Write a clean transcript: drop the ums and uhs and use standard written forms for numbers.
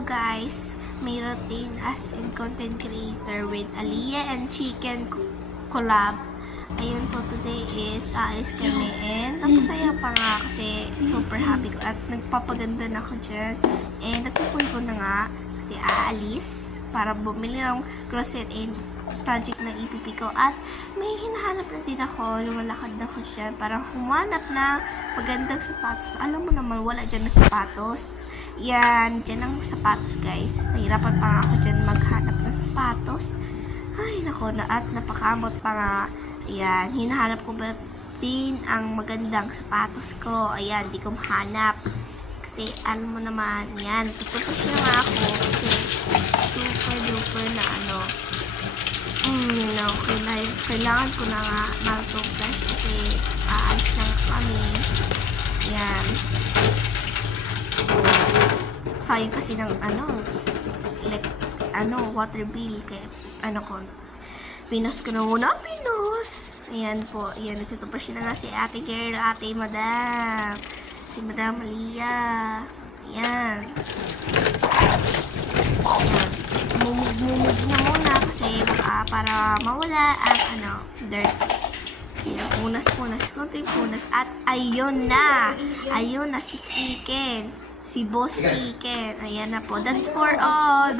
Hello guys, may routine as in content creator with Aliyah and Chicken collab. Ayun po, today is aalis kami and napasaya pa nga kasi super happy ko at nagpapaganda na ako dyan. And nagpupul ko na nga kasi aalis para bumili ng grocery and project ng EPP ko. At may hinahanap na din ako, lumalakad na ako dyan para humanap na magandang sapatos. Alam mo naman, wala dyan na sapatos. Yan, dyan ang sapatos guys. Nahirapan pa nga ako dyan maghanap ng sapatos. Ay, nako na at napakamot pa nga. Ayan, hinahanap ko ba din ang magandang sapatos ko. Ayan, di ko mahanap. Kasi, alam mo naman, yan, itutos na nga ako kasi super duper na kailangan ko na nga mag-toothbrush kasi aalis na nga kami. Yan. Sayang kasi ng water bill kaya pinos ko na muna, pinos. Ayan po, ayan, nagtutubrush na nga si ate girl, ate madam, si Madam Aliyah. Ayan. Mumug na muna kasi para mawala ang dirty. Ayan, punas, konting punas. At ayun na si Chicken. Si Boss Chicken. Ayan na po. That's for all.